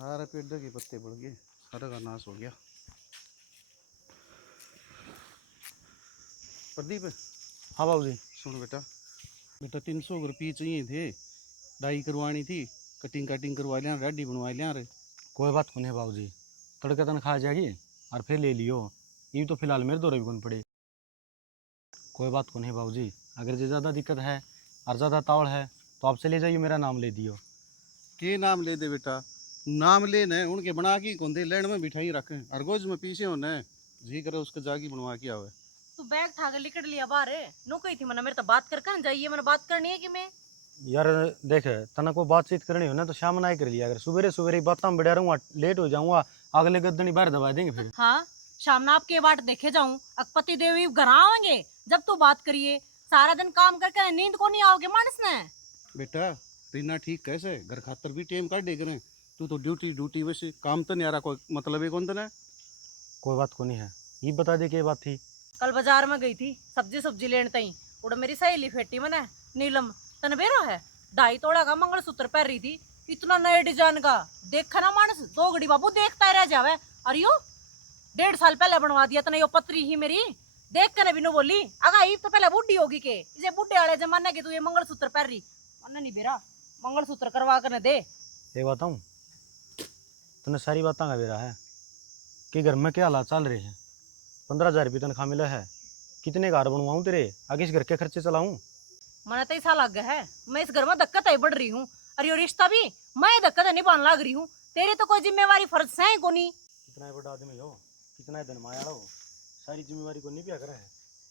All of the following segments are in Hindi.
सारे पेड़ के पत्ते बढ़ गए, सारा का नाश हो गया। प्रदीप, हाँ बाबूजी। सुन बेटा, बेटा 300 रुपये चाहिए थे, डाई करवानी थी, कटिंग कटिंग करवा लिया, रेडी बनवा लिया रे। कोई बात को नहीं बाबूजी, तड़के तनख्वाह आ जाएगी और फिर ले लियो। ये तो फिलहाल मेरे दौरे भी कौन पड़े। कोई बात को नहीं बाबूजी, अगर जो ज़्यादा दिक्कत है और ज़्यादा तावड़ है तो आपसे ले जाइए, मेरा नाम ले दियो। के नाम ले दे बेटा, नाम लेने उनके बना की कौन दे, लैंड में बिठाई रखे अरगोज में पीछे होने जी करे उसके जागी बनवा के आवे। तू बैग उठा के निकल लिया बाहर। नो कही थी मैंने, मेरे तो बात कर कर जाइए, मैंने बात करनी है कि मैं। यार देख, तना को बातचीत करनी हो ना तो शाम ना ही कर लिया, अगर सुबह सुबह बात में बढ़िया रहूँगा, लेट हो जाऊँगा, अगले गद्दनी बाहर दबा देंगे फिर। हाँ, शाम ना आपके बाट देखे जाऊं, अकपति देवी घर आवेंगे जब तू बात करिए। सारा दिन काम करके नींद को नहीं आओगे मानस ने। बेटा रीना ठीक कैसे घर खातर भी टेम काट देख रहे, तू तो ड्यूटी ड्यूटी वैसे काम तो नहीं आ रहा, कोई मतलब है कौन तो ना। कोई बात को नहीं है, ये बता दे क्या बात थी। कल बाजार में गई थी सब्जी सब्जी लेने तई, उड़ मेरी सहेली फेटी मैंने, नीलम तन बेरा है, 2.5 तोड़ा का मंगलसूत्र पहन रही थी, इतना नए डिजाइन का। देखा ना मानस, दो घड़ी बाबू देखता ही रह जावे। और यो 1.5 साल पहले बनवा दिया तने, यो पत्री ही मेरी देख कर भी नो बोली, अगा ये तो पहले बूढ़ी होगी के, इसे बुढ़े वाले जमाने के तू ये मंगलसूत्र पहन रही। मन नहीं बेरा, मंगलसूत्र करवा कर दे। ये बताऊँ तूने सारी बातें का बेरा है कि घर में क्या हालात चल रहे हैं। 15,000 रुपये तनख्वाह मिला है, कितने घर बनवाऊँ तेरे, आगे इस घर के खर्चे चलाऊँ। मन तो ऐसा लग है मैं इस घर में दिक्कत ही बढ़ रही हूँ, और ये रिश्ता भी मैं दिक्कत नहीं पाने लग रही हूँ। तेरी तो कोई जिम्मेवारी फर्ज है को नहीं। कितना बड़ा आदमी हो, कितना धन माया हो, सारी जिम्मेवारी को नहीं पिया करे,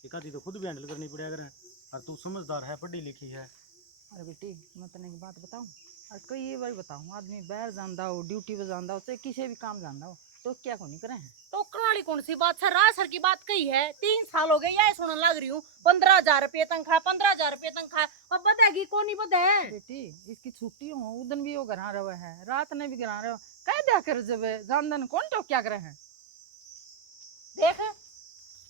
एक आधी तो खुद भी हैंडल करनी पड़ेगा करे। और तू समझदार है, पढ़ी लिखी है। अरे बेटी, मैं तने एक बात बताऊं, और कई ये बार बताऊं, आदमी बाहर जानदा हो, ड्यूटी पे जानदा हो, चाहे किसी भी काम जानदा हो, तो क्या को नहीं करे हैं। टोकरण वाली कौन सी बात सर, राज सर की बात कही है, 3 साल हो गए यह सुनने लग रही हूँ, 15,000 रुपये तनख्वाह, 15,000 रुपये तनख्वाह, अब बदेगी कौन नहीं बदे। बेटी इसकी छुट्टी हो, उदन भी वो घर रहे है, रात ने भी घर रहे, कह दिया कर जब जानदन कौन तो क्या करे हैं। देख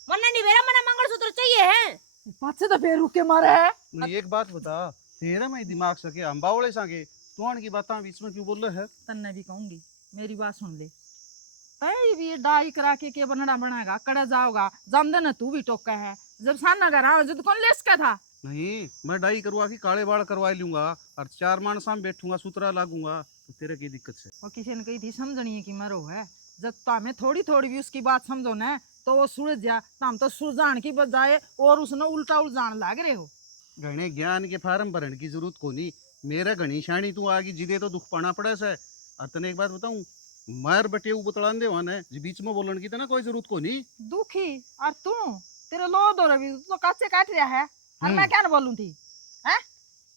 मन नहीं बेरा, मने मंगलसूत्र चाहिए है। पाछे तो फिर रुके मारे है। नहीं एक बात बता, तेरा मैं दिमाग सके हम बावड़े साके तुआन की बातें बीच में क्यों बोल रहे है। तन्ने भी कहूंगी, मेरी बात सुन ले। ऐ भी डाई करा के बनड़ा बनाएगा, कड़ा जाओगा, जानदन तू भी टोका है, जब साना घर आओ जो कौन लेस का था। नहीं मैं डाई करवा के काले बाल करवा लूंगा और 4 मानस में बैठूंगा, सूत्रा लागूंगा, तो तेरे की दिक्कत है। वो किसी ने कही थी समझनी है कि मरो है, जब तो हमें थोड़ी थोड़ी भी उसकी बात समझो ना तो वो सुलझ जा, तो हम तो सुलझाने की बजाय और उसने उल्टा उलझाने लग रहे हो। घने ज्ञान के फार्म भरने की जरूरत को नहीं, मेरा घनी शानी तू आगे जिदे तो दुख पाना पड़े से। और तने एक बात बताऊं, मार बटे बतलान दे वाने जी बीच में बोलने की तो ना कोई जरूरत को नहीं। दुखी और तू, तेरे लो दो रवि तो कच्चे काट रहा है, और मैं क्या बोलूं थी है।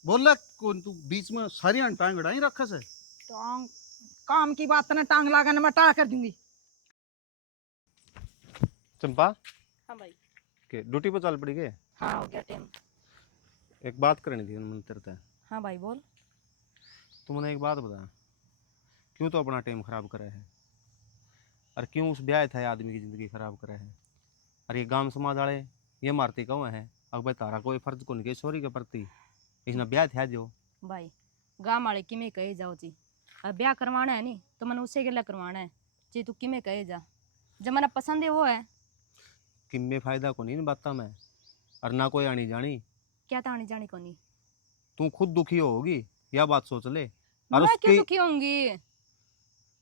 बोल कौन तू बीच में सारी टांग अड़ाई रखा से। टांग, काम की बात ने टांग लगाने में टाल कर दूंगी। चंपा हाँ भाई। के ड्यूटी पर चल पड़ी के। हाँ हो गया टाइम। एक बात करनी थी मन तेरे से। हाँ भाई बोल। तू मैंने एक बात बता, क्यों तो अपना टाइम खराब करे है, और क्यों उस ब्याह था आदमी की जिंदगी खराब करे है। और ये गांव समाज वाले ये मारती कहूँ है, अब भाई तारा कोई फर्ज को नहीं छोरी के प्रति, इसने ब्याह था जो। भाई गाँव वाले कि में कहे जाओ जी, अब ब्याह करवाना है नी तो मैंने उसे गला करवाना है जी, तू कि में कहे जा, जब मैंने पसंद है वो है। किम्मे फायदा को नहीं बाता में, और ना कोई आनी जानी। क्या तानी जानी को नहीं। तू खुद दुखी होगी, यह बात सोच ले। और मैं क्यों उसकी दुखी होंगी।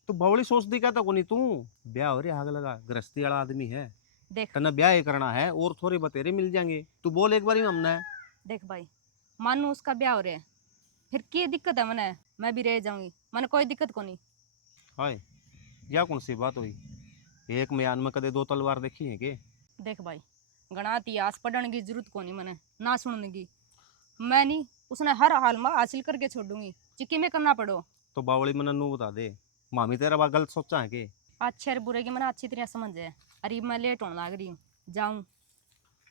तू भवली सोचती क्या तो को नहीं, तू ब्याह हो रही आग लगा, गृहस्थी वाला आदमी है, देख तना ब्याह ही करना है और थोड़े बतेरे मिल जाएंगे, तू बोल एक बार ही हमने। देख भाई, मानू उसका ब्याह हो रहा है, फिर क्या दिक्कत है मने, मैं भी रह जाऊंगी, मने कोई दिक्कत को नहीं। हाय यह कौन सी बात हुई, एक म्यान में कदे दो तलवार देखी है के। देख भाई, गणा इतिहास पढ़ने की जरूरत को नहीं मने, ना सुनने की। मैं नहीं, उसने हर हाल में हासिल करके छोड़ूंगी, चिक्की में करना पड़ो। तो बावली मन नू बता दे, मामी तेरा बात गलत सोचा है के। अच्छे और बुरे की मैंने अच्छी तरह समझ है। अरे मैं लेट होने लग रही हूँ, जाऊँ,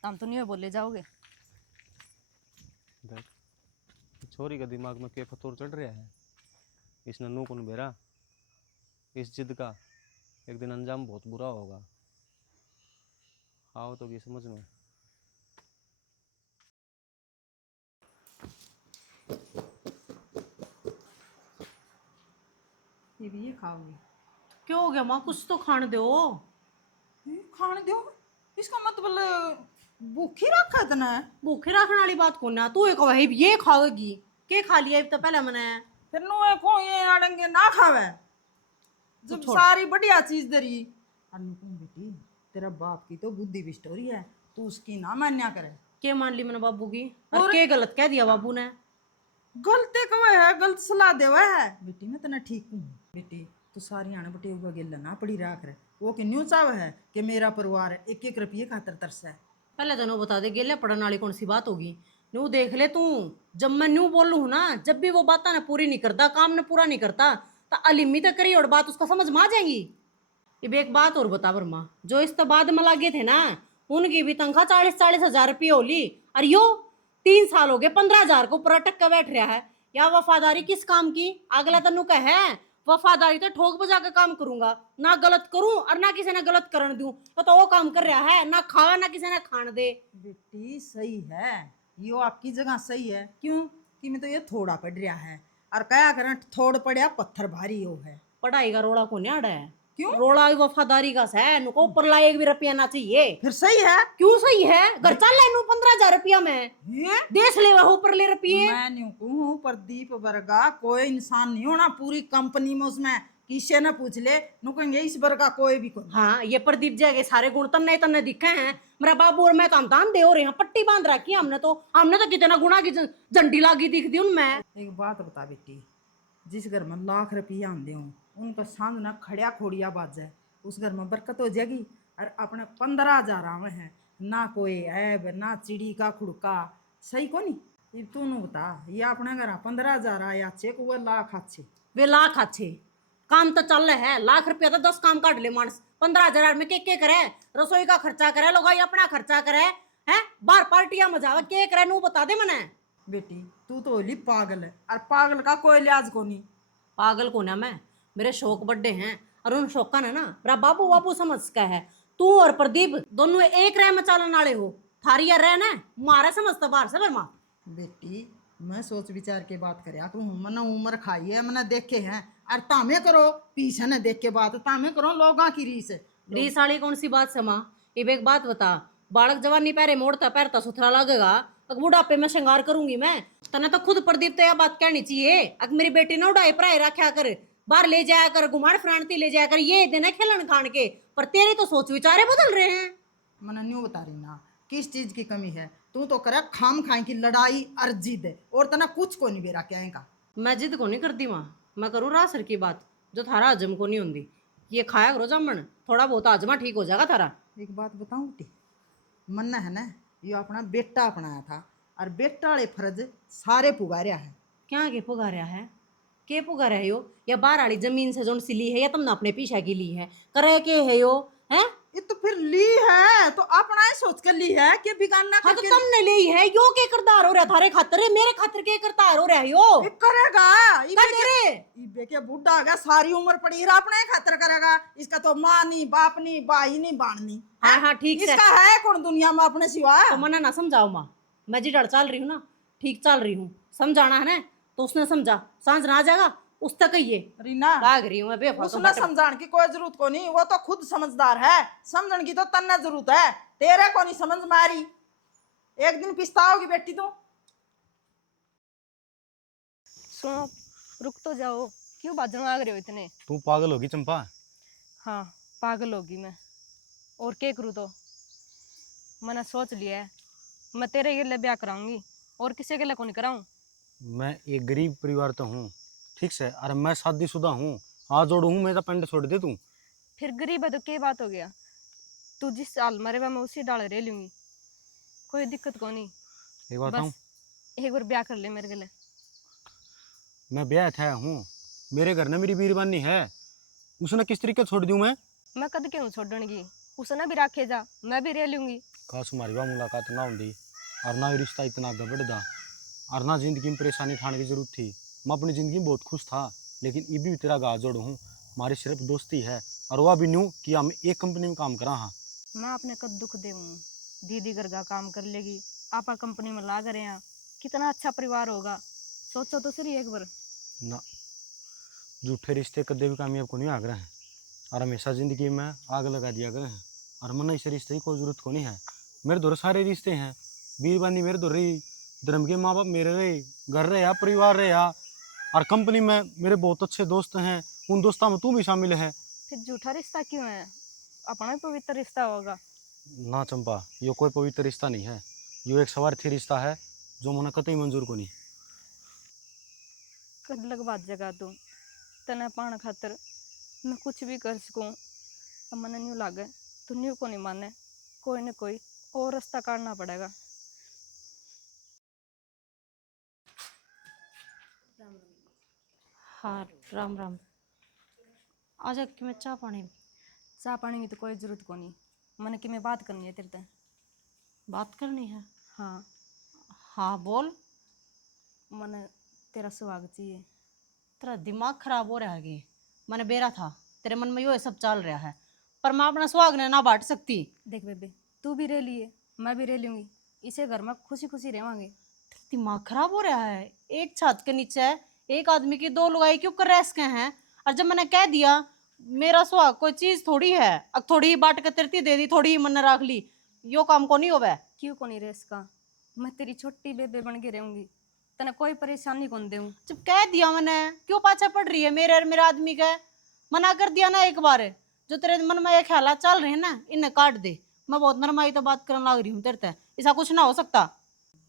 तुम तो नहीं बोले जाओगे। देख छोरी का दिमाग में के फतूर चढ़ रहा है, इसने नू कौन बेरा, इस जिद का एक दिन अंजाम बहुत बुरा होगा। आओ तो ये समझ में। ये भी ये खाओगी? क्यों हो गया माँ, कुछ तो खाने दो। ये खाने दो? इसका मतलब भूखी रखा इतना है? भूखे रखने वाली बात कौन है, तू एक वही ये खाओगी, के खा लिया अब तो पहले मैंने। फिर नुए को ये अड़ंगे ना खावे जब छोड़। सारी बढ़िया चीज दरी। अनुकुम बेटी, तेरा बाप की तो बुद्धि बिस्टोरी है, तू उसकी ना मान्या करे। के मान ली मैंने बाबू की, और और- के गलत कह दिया बाबू ने। गलते कवे है, गलत सलाह देवा है। बेटी मैं तना ठीक हूँ बेटी, तू सारी आने बटे उगा गिल्ला ना पड़ी राख रहे। वो कि न्यू चाव है कि मेरा परिवार एक एक रुपये खातर तरस है। पहले तो नो बता दे, गेले पढ़ने वाली कौन सी बात होगी। न्यू देख ले तू, जब मैं न्यू बोलू हूं ना, जब भी वो बात ना पूरी नहीं करता, काम ने पूरा नहीं करता, तो अलिमी तक करी और बात उसका समझ में आ जाएगी। अब एक बात और बता वर्मा, जो इस तो बाद में लागे थे ना, उनकी भी तनख्वाह 40-40 हजार रुपये होली, और यो 3 साल हो गए 15 हजार को पूरा टक्का बैठ रहा है। या वफादारी किस काम की, अगला तनु का है वफादारी तो ठोक बजा के काम करूंगा, ना गलत करूं और ना किसी ने गलत करन दूं, तो वो काम कर रहा है, ना खावा ना किसी ने खान दे। बेटी सही है, यो आपकी जगह सही है। क्यों कि मैं तो ये थोड़ा पड़ रहा है, और कया करें थोड़ पड़या पत्थर भारी हो है। पढ़ाई का रोड़ा को न्याड़ा है, क्यों? रोड़ा ही वफादारी का है, नुको ऊपर ला एक भी रुपया ना चाहिए। फिर सही है। क्यों सही है, घर चल ले नू 15 हजार रुपया में ये देश ले वह ऊपर ले रुपये। मैं नहीं कहूँ प्रदीप वर्गा कोई इंसान नहीं होना पूरी कंपनी में, उसमें किसी ने पूछ ले नु कहेंगे इस वर्गा कोई भी कोई। हाँ, ये प्रदीप जी के सारे गुण तन्ने तन्ने दिखे हैं। मेरा बाबू और मैं तो हम दान दे हो रहे हैं, पट्टी बांध रखी है हमने तो कितना गुना की झंडी लागी दिख दी उनमें। एक बात बता बेटी, जिस घर में लाख रुपया आंदे हो उनका सामने खड़िया खोड़िया बाज है, उस घर में बरकत हो जाएगी। और अपने 15 हजार आवे हैं, ना कोई ऐब ना चिड़ी का खुड़का, सही को नहीं। ये तू नु बता, ये अपने घर 15 हजार आया चेक हुआ लाख अच्छे। वे लाख अच्छे काम तो चल रहे है, लाख रुपया तो 10 काम काट ले मानस, 15 हजार में के करे, रसोई का खर्चा करे, लोग अपना खर्चा करे है, बाहर पार्टियां मजावे के करे, नू बता दे मने। बेटी तू तो होली पागल है, और पागल का कोई लिहाज को नहीं। पागल को ना मैं, मेरे शौक बड़े हैं, और उन शौका ने ना मेरा बाबू बाबू समझ का है। तू और प्रदीप दोनों एक रह में चालन वाले हो, थारी यार रहना मारा समझता बाहर से वर्मा। बेटी मैं सोच विचार के बात कर करूँ, मैंने उम्र खाई है, मैंने देखे हैं, और तामे करो पीछे न देख के बात, तामे करो लोगों की रीस। रीस वाली कौन सी बात से माँ, अब एक बात बता, बालक जवानी पैरे मोड़ता पैरता सुथरा लगेगा, अगर बुढ़ापे में श्रृंगार करूंगी मैं, तने तो खुद प्रदीप तो यह बात कहनी चाहिए, अगर मेरी बेटी ने उड़ाई पढ़ाई रखा कर, बाहर ले जाया कर, घुमाड़ फिराणती ले जाया कर, ये दिन है खेलन खान के, पर तेरे तो सोच विचारे बदल रहे हैं। मैंने न्यू बता रही ना किस चीज की कमी है, तू तो करे खाम खाई की लड़ाई और जिद, और तना कुछ को नहीं बेरा क्या आएगा। मैं जिद को नहीं करती माँ, मैं करूँ रासर की बात जो थारा हजम को नहीं होती, ये खाया करो जामन, थोड़ा बहुत हजमा ठीक हो जाएगा थारा। एक बात बताऊं बेटी, मन है ना ये अपना बेटा अपनाया था, और बेटा वाले फर्ज सारे पुगारिया है। क्या के पुगारिया है, के पुगारिया है यो, या बाहर वाली जमीन से जोन सी ली है, या तुमने अपने पीछा की ली है, करे के है यो है। ये तो फिर ली है तो अपना ही सोच कर ली है कि बिगाड़ना हाँ तो करके तुमने ली है, यो के करदार हो रहा थारे खातर, मेरे खातर के करदार हो रहा है यो। ये करेगा। ये कर करे ये बेके बूढ़ा हो गया, सारी उम्र पड़ी है, अपने ही खातर करेगा। इसका तो माँ नहीं बाप नहीं भाई नहीं बाण नहीं। हाँ हाँ ठीक है, इसका है कौन दुनिया में अपने सिवा। तो मना ना समझाओ माँ, मैं जी डर चल रही हूँ ना, ठीक चल रही हूँ, समझाना है ना तो उसने समझा, सांझ ना आ जाएगा उस तक कहिए रीना भाग रही हूँ मैं बेफालतू उसने बकरा। समझाने की कोई जरूरत को नहीं, वो तो खुद समझदार है, समझने की तो तन्ने जरूरत है, तेरे को नहीं समझ मारी, एक दिन पछताओगी बेटी तू। सुनो, रुक तो जाओ, क्यों बाजन मांग रहे हो इतने? तू पागल होगी चंपा? हाँ पागल होगी मैं, और क्या करूँ तो मैंने सोच लिया है, मैं तेरे के लिए ब्याह कराऊंगी और किसी के लिए को नहीं कराऊं। मैं एक गरीब परिवार तो हूँ, ठीक से, और मैं शादीशुदा हूँ, हाथ जोड़ू हूँ, मेरा पेंट छोड़ दे तू। फिर गरीब है तो क्या बात हो गया, तू जिस साल मरे मैं उसी डाल रह लूंगी, कोई दिक्कत को नहीं। एक बात बताऊँ, बस एक बार ब्याह कर ले मेरे के लिए। मैं ब्याह था हूँ, मेरे घर ने मेरी बीरबानी है, उसने किस तरीके छोड़ दूँ मैं कद क्यों छोड़नगी, उसने भी रखे जा, मैं भी रह लूंगी। काश हमारी वह मुलाकात ना होती, और ना ही रिश्ता इतना आगे बढ़ता, और ना जिंदगी में परेशानी उठाने की जरूरत थी। मैं अपनी ज़िंदगी में बहुत खुश था, लेकिन ये भी तेरा गाज जोड़ हूँ, हमारी सिर्फ दोस्ती है, और वह भी न्यू कि हम एक कंपनी में काम करा। हाँ मैं अपने कद दुख दे दीदी घर का काम कर लेगी, आपा कंपनी में ला रहे हैं, कितना अच्छा परिवार होगा, सोचो तो सही एक बार। ना, झूठे रिश्ते कदे भी कामयाब को नहीं आग रहे हैं और हमेशा ज़िंदगी में आग लगा दिया गए हैं और मन इस रिश्ते की कोई ज़रूरत को नहीं है। मेरे दौर सारे रिश्ते हैं, बीरबानी मेरे दौर रही, धर्म के माँ बाप मेरे रहे, घर रहे या परिवार रहे या, और कंपनी में मेरे बहुत अच्छे दोस्त हैं, उन दोस्तों में तू भी शामिल है। फिर झूठा रिश्ता क्यों है? अपना ही पवित्र रिश्ता होगा। ना चंपा, यो कोई पवित्र रिश्ता नहीं है, यो एक स्वार्थी रिश्ता है जो मन कतई मंजूर को नहीं। कर लग बात जगह तू तना पाण खातर मैं कुछ भी कर सकूं। अब मन न्यू लागे तो न्यू को नहीं माने, कोई न कोई और रास्ता काटना पड़ेगा। हाँ राम राम। आ जा कि मैं चाह पानी। चाह पानी की तो कोई जरूरत को नहीं, मन की मैं बात करनी है तेरे से। बात करनी है? हाँ हाँ बोल। मन तेरा सुहाग चाहिए। तेरा दिमाग खराब हो रहा है कि मैंने बेरा था तेरे मन में यो सब चल रहा है, पर मैं अपना सुहाग ने ना बांट सकती। देख बेबे, तू भी रह लिए मैं भी रह लूंगी, इसे घर में खुशी खुशी रहेंगे। दिमाग खराब हो रहा है। एक छत के नीचे एक आदमी की दो लुगाई क्यों कर रहे इसके हैं? और जब मैंने कह दिया मेरा सुहाग कोई चीज थोड़ी है, अब थोड़ी ही बांट के तेरती दे दी, थोड़ी ही मन रख ली, यो काम को नहीं होवे। क्यों को नहीं रहे इसका? मैं तेरी छोटी बेबे बन के रहूंगी, तना कोई परेशानी कौन दूं। जब कह दिया मैंने, क्यों पाछा पड़ रही है मेरे और मेरे आदमी का? मना कर दिया ना एक बार। जो तेरे मन में ये ख्याल चल रहे हैं ना, इन्हें काट दे। मैं बहुत नरमाई तो बात करने लग रही हूँ तेरे से, ऐसा कुछ ना हो सकता।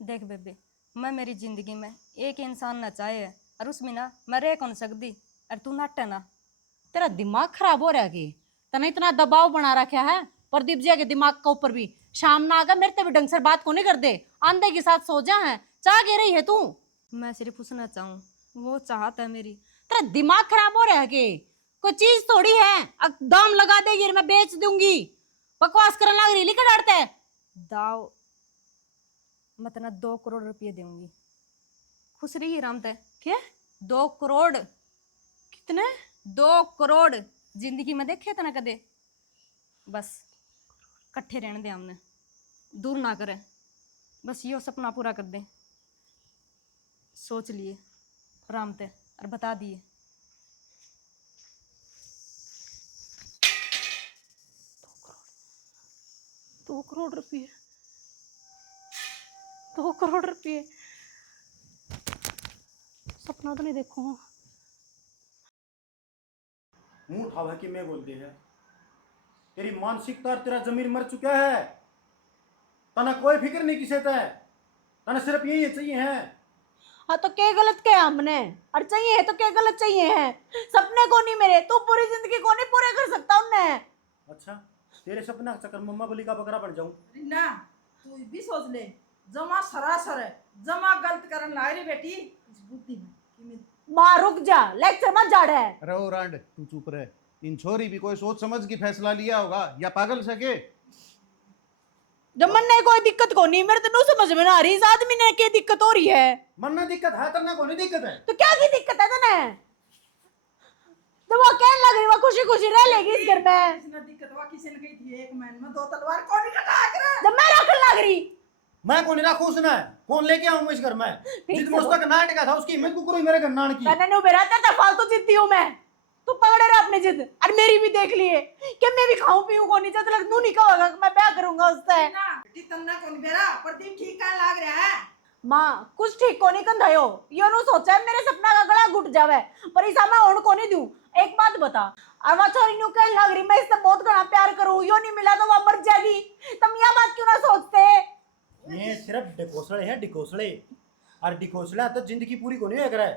देख बेबे, मैं मेरी जिंदगी में एक इंसान ना चाहे और उसमें ना मैं रह कौन सकती, और तू नाटे ना। तेरा दिमाग खराब हो रहा है कि तने इतना दबाव बना रखा है प्रदीप जी के दिमाग के ऊपर भी। शाम ना आकर मेरे से भी ढंग से बात को नहीं कर दे, आंधे के साथ सो जा है। चाह के रही है तू? मैं सिर्फ पूछना चाहूँ, वो चाहता है मेरी। तेरा दिमाग खराब हो रहा है कि कोई चीज थोड़ी है अब दाम लगा देगी मैं बेच दूंगी। बकवास करने लग रही, लिखा डालते है दाव मैं तना 2 करोड़ रुपये दूंगी, खुश रही आराम से। क्या? 2 करोड़? कितने? 2 करोड़ जिंदगी में देखे तना कदे। बस कट्ठे रहने दे, हमने दूर ना करे, बस यो सपना पूरा कर दे। सोच लिए आराम से और बता दिए। 2 करोड़ रुपये? 2 करोड़ रुपये? सपना तो नहीं देखो। मुंह उठावा कि मैं बोलते है, तेरी मानसिकता और तेरा जमीर मर चुका है। तना कोई फिक्र नहीं किसे तय, तना सिर्फ यही चाहिए है। हाँ तो क्या गलत किया हमने? और चाहिए है तो क्या गलत चाहिए है? सपने को नहीं मेरे, तू पूरी जिंदगी को नहीं पूरे कर सकता उन्हें। अच्छा, तेरे सपना के चक्कर मम्मा बोली का बकरा बन जाऊं? ना तू भी सोच ले, जमा सरासर है, जमा गलत करन ला रही बेटी इस बुद्धि में कि मैं माँ रुक जा, लेक्चर मत झाड़ है। रहो रांड, तू चुप रहे। इन छोरी भी कोई सोच समझ की फैसला लिया होगा या पागल सके? जब मन ने कोई दिक्कत को नहीं, मेरे तो नहीं समझ में ना आ रही इस आदमी ने क्या दिक्कत हो रही है। मन ना दिक्कत है, तन्ना को नहीं दिक्कत है। तो क्या की दिक्कत है तने? तो वो कहने लग रही वो खुशी खुशी रह लेगी इस घर में। किसने दिक्कत हुआ, किसी ने कही थी एक मैन में 2 तलवार कौन नहीं कटा कर। जब मैं रखने लग रही मैं कौन रखू उसने, कौन लेके आऊं मैं इस घर में? जित मुस्ता का नाटक था उसकी हिम्मत को करो मेरे घर नान की। तने नहीं बेरा तेरे फालतू जिद्दी हूं मैं। तू पकड़े रहा अपनी जिद, और मेरी भी देख लिए कि मैं भी खाऊं पीऊं को नहीं चाहता, तू नहीं कहोगा कि मैं ब्याह करूंगा उससे। ना बेटी तन्ना कौन बेरा प्रदीप ठीक का लाग रहा है। माँ कुछ ठीक को नहीं कंधायो, यो नु सोचा है मेरे सपना का गला घुट जावे, पर इसा मैं ओण को नहीं दूं। एक बात बता, और वो छोरी नु कह लग रही मैं इससे बहुत घना प्यार करूं, यो नहीं मिला तो वो मर जाएगी, तुम यह बात क्यों ना सोचते? ये सिर्फ डिकोसड़े है, डिकोसड़े। और डिकोसड़ा तो जिंदगी पूरी को नहीं है।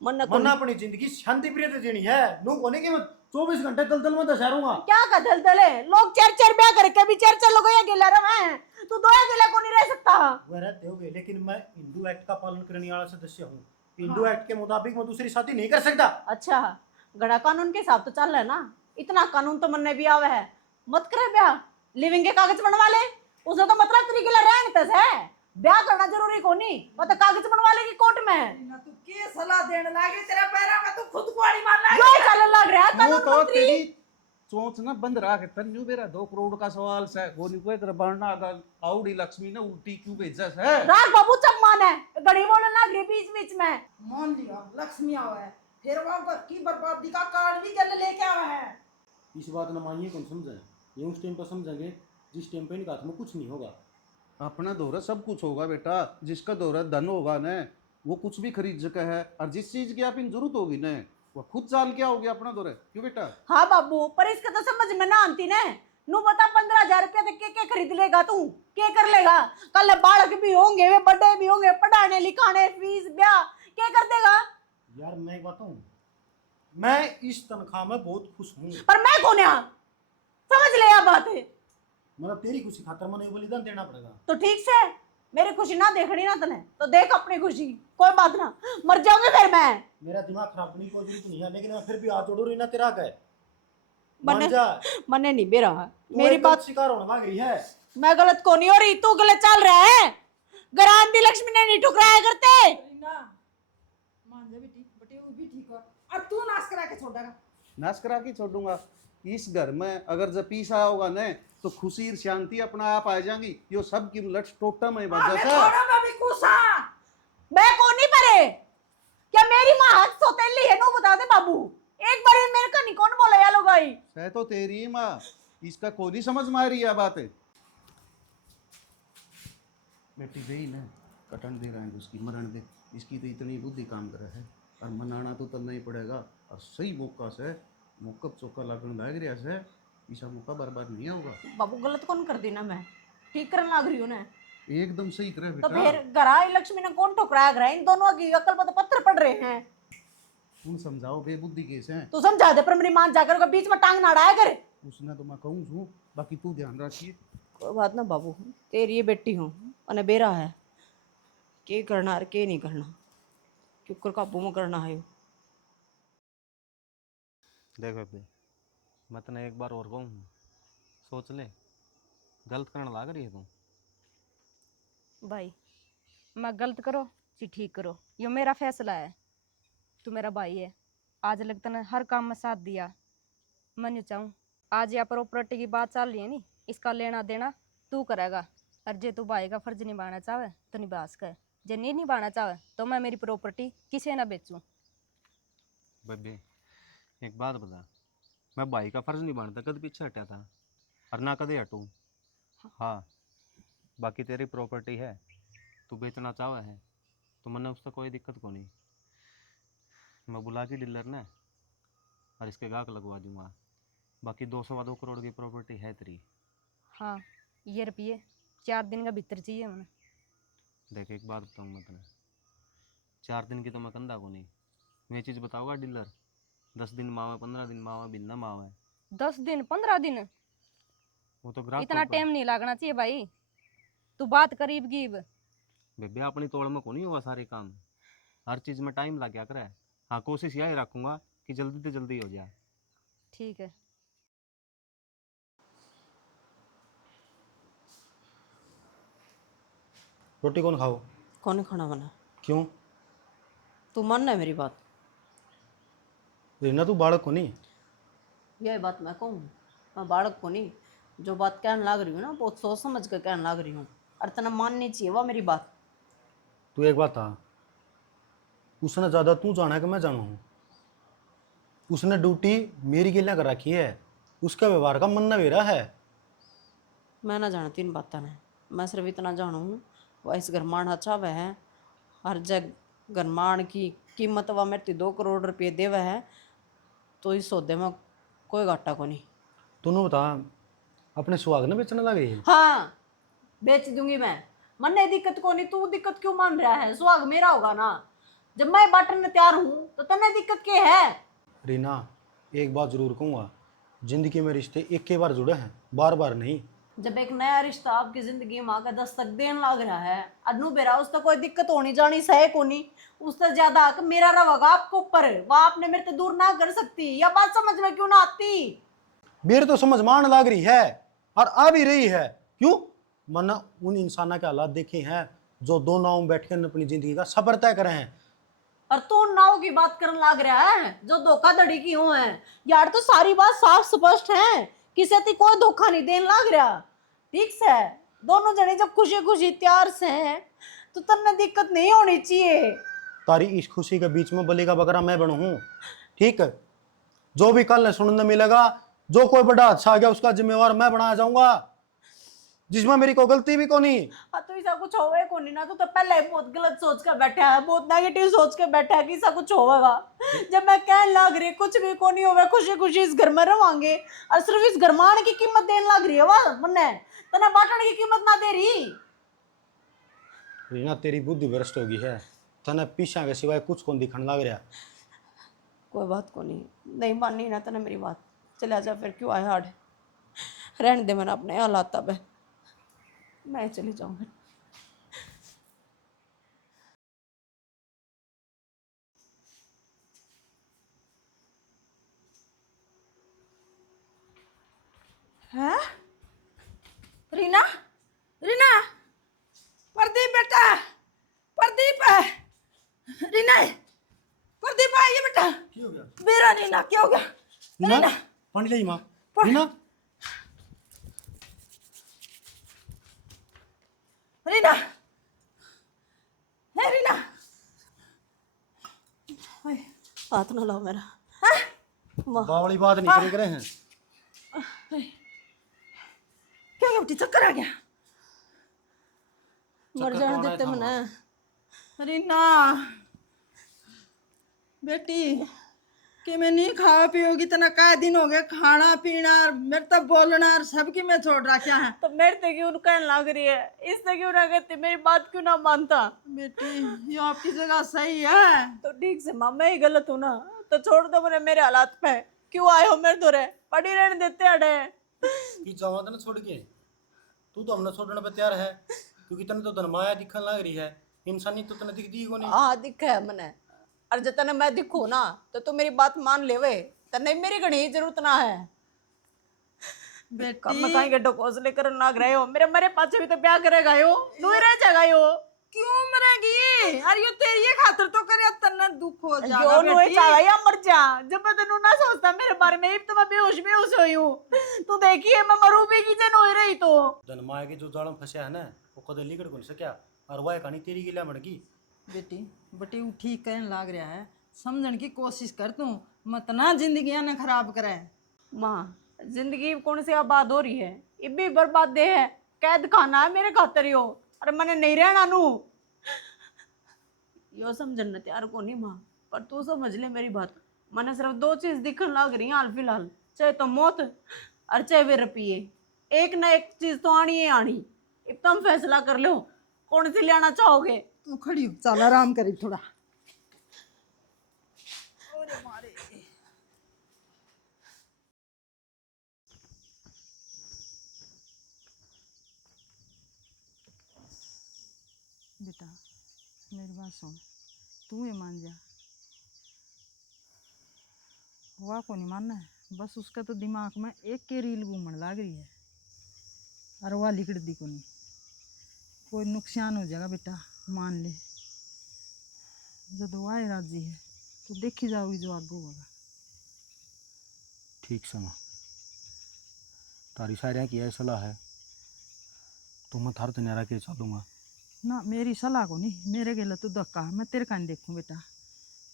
मन अपनी जिंदगी शांति प्रिय जीनी है, नु कोने के मैं 24 घंटे दलदल में दशहरूंगा। क्या का दलदल है? लोग 4-4 ब्याह करके भी 4-4 लोग ये गिला रहा है, तू 2 अकेला को नहीं रह सकता। वह रहते होगे, लेकिन मैं हिंदू एक्ट का पालन करने वाला सदस्य हूँ। हिंदू एक्ट के मुताबिक मैं दूसरी शादी नहीं कर सकता। अच्छा, गड़ा कानून के हिसाब तो चल रहा है ना, इतना कानून तो मन ने भी आवे है। मत करे ब्याह, लिविंग के कागज बनवा ले, उसे तो मतलब तरीके ला रहने है। ब्याह करना जरूरी को नहीं, वो तो कागज बनवा लेगी कोर्ट में। ना तू के सलाह देने लागे, तेरा पैरा में तू खुद को आड़ी मार लागे। जो चलने लग रहा है वो कानून तो मंत्री। तेरी सोच ना बंद रहा। तन्यू मेरा 2 करोड़ का सवाल से वो नहीं कोई तेरा बढ़ना अगर आउडी लक्ष्मी ने उल्टी क्यों भेजा है? राग बाबू चप मान है, गड़ी बोलने लग रही बीच बीच में। मान लिया लक्ष्मी आवे है, फिर वो घर की बर्बादी का कारण भी गल लेके आवा है। इस बात न मानिए कौन समझे, ये उस टाइम पर समझेंगे जिस टाइम पे इनके हाथ में कुछ नहीं होगा। अपना दौरा सब कुछ होगा बेटा, जिसका दौरा धन होगा न वो कुछ भी खरीद सका है, और जिस चीज की आप इन जरूरत होगी न वो खुद चाल क्या होगी अपना दौरा, क्यों बेटा? हाँ बाबू, पर इसका तो समझ में ना आती ना। नू बता 15,000 रुपया तक के खरीद लेगा तू, के कर लेगा? कल बालक भी होंगे, वे बड़े भी होंगे, पढ़ाने लिखाने फीस ब्याह क्या कर देगा? यार मैं एक बताऊं, मैं इस तनख्वाह में बहुत खुश हूँ। पर मैं कौन है? समझ ले यह बात है। मतलब तेरी खुशी खातर मैंने बलिदान देना पड़ेगा। तो ठीक से मेरी खुशी ना देखनी ना तने तो देख अपनी खुशी, कोई बात ना, मर जाऊंगी फिर मैं। मेरा दिमाग खराब करने की कोई जरूरत नहीं है, लेकिन मैं फिर भी हाथ जोड़ू रही ना तेरा का मने मने नहीं बेरा मेरी बात शिकार होने लग रही है। मैं गलत को नहीं हो रही, तू गलत चल रहा है। गरांधी लक्ष्मी ने नहीं ठुकराया करते। रीना मान जा बेटी, बेटे वो भी ठीक हो, और तू नाश करा के छोड़ेगा? नाश करा के छोड़ूंगा। इस घर में अगर जब पीस आया होगा न तो खुशी और शांति अपना आप आ जाएंगी। यो सब की लट टोटा में बजा अबे था। छोड़ो मैं भी खुशा। मैं कौन नहीं परे? क्या मेरी माँ हाथ सोतेली है? नो बता दे बाबू, एक बार मेरे का नहीं कौन बोला या लोग आई है तो तेरी माँ, इसका कोई नहीं समझ में आ रही है बात है। बेटी गई ना, कटन दे रहा है उसकी, मरण दे। इसकी तो इतनी बुद्धि काम कर है, और मनाना तो तब नहीं पड़ेगा। और सही मौका से मौका चौका लगन लग रहा है, ऐसा मौका बर्बाद नहीं होगा। बाबू गलत कौन कर दी ना, मैं ठीक करने लग रही हूँ ना। एकदम सही करे तो बेटा। फिर गरा लक्ष्मी ने कौन ठुकराया? गरा इन दोनों की अकल पर तो पत्थर पड़ रहे हैं। तुम समझाओ बेबुद्धि कैसे है। तू समझा दे, पर मेरी मां जाकर उसके बीच में टांग ना अड़ाया कर। उसने तो मैं कहूँ छू, बाकी तू ध्यान रखिए। कोई बात ना बाबू, तेरी ये बेटी हूँ और बेरा है के करना और के नहीं करना, क्यों काबू में करना है। देख बेबे, मैं तने एक बार और कहूँ, सोच ले, गलत करने लग रही है तू। भाई मैं गलत करो ची ठीक करो, यो मेरा फैसला है। तू मेरा भाई है, आज लगता ने हर काम में साथ दिया। मैं नहीं चाहूँ आज यहाँ प्रॉपर्टी की बात चल रही है नी, इसका लेना देना तू करेगा। और जे तू भाई का फर्ज निभाना चाहे तो निभा सके, जे नहीं निभाना चाहे तो मैं मेरी प्रॉपर्टी किसे ना बेचूं। बेबे एक बात बता, मैं भाई का फर्ज निभाने तक कद पीछे हटा था और ना कदे हटूँ। हाँ, बाकी तेरी प्रॉपर्टी है, तू बेचना चाहे है तो मैंने उससे कोई दिक्कत को नहीं। मैं बुला के डीलर ने और इसके गाहक लगवा दूंगा। बाकी 202 करोड़ की प्रॉपर्टी है तेरी। हाँ, ये रुपये 4 दिन का भीतर चाहिए मैंने। देख एक बात बताऊँ मैं तुम्हें, 4 दिन की तो मैं कंधा को नहीं, मैं चीज़ बताऊँगा डीलर, 10 दिन मावा, 15 दिन मावा, बिन्ना मावा है। 10 दिन 15 दिन वो तो ग्राहक इतना टाइम नहीं लगना चाहिए भाई, तू बात करीब कीब। बेबे अपनी तोड़ में को नहीं हुआ सारे काम, हर चीज़ में टाइम लग गया करे। हाँ, कोशिश यही रखूँगा कि जल्दी से जल्दी हो जाए। ठीक है। रोटी कौन खाओ? कौन खाना बना? क्यों? तू मान है मेरी बात? रीना तू बालक को नहीं। यही बात मैं कहूँ, मैं बालक को नहीं, जो बात कहने लग रही हूँ ना बहुत सोच समझ कर कहने लग रही हूँ, और तना माननी चाहिए वह मेरी बात। तू एक बात था, उसने ज़्यादा तू जाना है कि मैं जाना हूँ? उसने ड्यूटी मेरी के लिए कर रखी है, उसका व्यवहार का मन नवेरा है। मैं ना जानती इन बातों ने, मैं सिर्फ इतना जानूँ वह इस घरमान अच्छा वह है, हर जगह घरमान की कीमत वह मेरे 2 करोड़ रुपये देवे है, तो इस सौदे में कोई घाटा को नहीं। तूने बता अपने सुहाग ने बेचने लगे है? हाँ बेच दूंगी मैं, मन नहीं दिक्कत को नहीं, तू दिक्कत क्यों मान रहा है? सुहाग मेरा होगा ना, जब मैं बांटने तैयार हूँ तो तन्ने दिक्कत क्या है? रीना एक बात जरूर कहूँगा, जिंदगी में रिश्ते एक के बार जुड़े हैं, बार बार नहीं। जब एक नया रिश्ता आपकी जिंदगी में आकर दस्तक देने लग रहा है, अनु बेरा उसका कोई दिक्कत होनी जानी सहे को नहीं, उससे ज्यादा हक मेरा रहेगा आपको ऊपर, वह आपने मेरे से दूर ना कर सकती। या बात समझ में क्यों ना आती? मेरे तो समझ मान लग रही है और आ भी रही है। क्यों? मैंने उन इंसानों के हालात देखे हैं जो दो नाव में बैठ कर अपनी जिंदगी का सफर तय करे हैं। और तू नाव की बात करने लग रहा है जो धोखाधड़ी की हुए हैं? यार तो सारी बात साफ स्पष्ट है, किसी से कोई धोखा नहीं देने लग रहा। ठीक से दोनों जने जब खुशी खुशी तैयार से हैं तो तन्ने दिक्कत नहीं होनी चाहिए। तारी इस खुशी के बीच में बलि का बकरा मैं बनू हूँ। ठीक है, जो भी कल सुनने मिलेगा, जो कोई बड़ा हादसा आ गया उसका जिम्मेवार मैं बनाया जाऊंगा, जिसमें मेरी कोई गलती भी को नहीं। हाँ तो ऐसा कुछ होगा को नहीं ना, तो पहले ही बहुत गलत सोच के बैठा है, बहुत नेगेटिव सोच के बैठा है कि ऐसा कुछ होगा। जब मैं कहने लग रही कुछ भी को नहीं होगा, खुशी खुशी इस घर में रवांगे, और सिर्फ इस घर में आने की कीमत देने लग रही है वाह मन्ने, तना बांटने की कीमत ना दे रही। रीना तेरी बुद्धि भ्रष्ट होगी है, तने पीछा के सिवाय कुछ कौन दिखने लग रहा। कोई बात को नहीं माननी ना तना मेरी बात, चला जा फिर क्यों आया हाड, रहने दे मैंने अपने हालात अब मैं चली जाऊंगी। है रीना, रीना, प्रदीप बेटा, प्रदीप है, रीना है, प्रदीप है ये बेटा। क्या हो गया? मेरा रीना क्या हो गया? रीना पानी लाई माँ। रीना, रीना, है रीना, हाथ ना लाओ मेरा। बावली बात नहीं करे करे हैं। क्या हो बेटी, चक्कर आ गया? मर जाने देते मना। रीना बेटी कि मैं नहीं खा पियोगी, तना का दिन हो गया खाना पीना मेरे तो बोलना और सबकी मैं छोड़ रखा है। तो मेरे से क्यों कहने लग रही है, इससे क्यों ना कहती, मेरी बात क्यों ना मानता? बेटी ये आपकी जगह सही है। तो ठीक से माँ मैं ही गलत हूँ ना, तो छोड़ दो मुझे मेरे हालात पे, क्यों आए हो मेरे दोरे, पड़ी रहने देते अड़े। कि जावा ना छोड़ के, तू तो हमने छोड़ने पे तैयार है, क्योंकि तने तो धनमाया दिखने लग रही है, इंसानी तो तने दिखती ही को नहीं। हाँ दिखा है मैंने, और जब तने मैं दिखू ना तो तू मेरी बात मान ले वे, तने मेरी घनी जरूरत ना है। कम कहीं के डकोस लेकर लाग रहे हो, मेरे मरे पाछे भी तो ब्याह करेगा यो, नू ही रह जाएगा यो। क्यों मरेगी? अरे यो तेरी खातिर तो करे, तना दुख हो जाएगा जो नु बेटी। चाहे या मर जा, जब मैं तेनू ना सोचता मेरे बारे में, तो मैं बेहोश बेहोश हुई हूँ। तू देखिए मैं मरू भी की जन हो रही तो। धनमाया के जो जाल में फंसा है ना, वो कदे लिकड़ को नहीं सका, और वह कहानी तेरी गिला बन गई। बेटी बटी वो ठीक कहने लाग रहा है, समझने की कोशिश कर तू, मत ना जिंदगी ना खराब करे। माँ जिंदगी कौन सी आबाद हो रही है, ये भी बर्बाद दे है, कैद खाना है मेरे खातर यो, अरे मैंने नहीं रहना नू। यो समझने तैयार को नहीं माँ, पर तू समझ ले मेरी बात, मैंने सिर्फ दो चीज दिखने लग रही है हाल फिलहाल, चाहे तो मौत और चाहे वे रुपये, एक ना एक चीज तो आनी है आनी। अब तुम फैसला कर लो कौन सी लेना चाहोगे। तू खड़ी हो, चल आराम करी थोड़ा। बेटा मेरी बात सुन, तू ये मान जा, वाह को नहीं मानना है, बस उसका तो दिमाग में एक के रील घूमने लग रही है, और वह लिकड़ दी को नहीं, कोई नुकसान हो जाएगा बेटा, मान ले। जब वह राजी है तो देखी जाओगी जो आगे होगा। ठीक समा, तारी सारिया की यह सलाह है, तो मैं थार तनारा के चलूँगा ना मेरी सलाह को नहीं, मेरे गेला तो धक्का, मैं तेरे कान देखूँ बेटा,